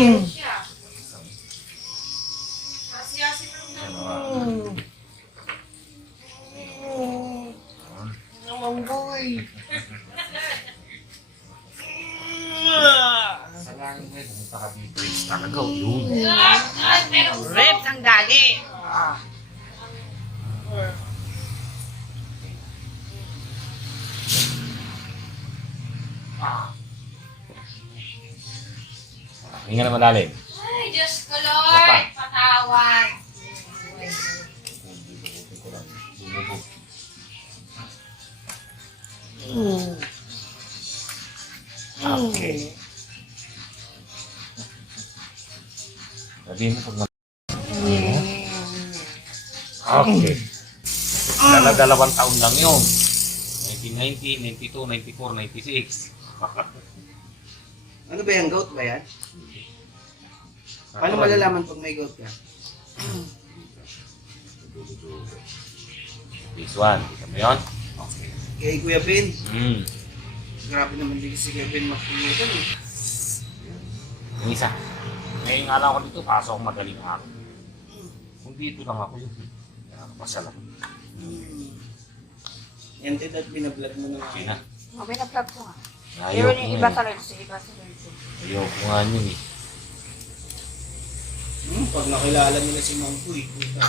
Meron siya. Kasi Naman boy. Sa langit mo, pumunta ka dito. It's talaga, yun. Reps ang dali. Hinga na malalim. ay, Diyos ko, Lord. Patawad. Okay. Sabihin mo pag okay. Dalawang taon lang yun. 1990, 92, 94, 96. Ano ba yan? Gout ba yan? Paano malalaman pag may gout ka? This one. Kita mo yun? Okay. Kay Kuya Ben. Grabe naman din si Kuya Ben magpulutan eh. Yung isa. Ngayon nga lang ako dito, kaso ako magaling ako. Kung dito lang ako yun. Masala. Entered at binablog mo na nga. Sina? Binaplug ko nga. Ayaw Pero ko yung nga iba eh. sa lens, iba sa lens. Ayaw ko nga yun eh. Pag nakilala nila si Mang Puy, puta.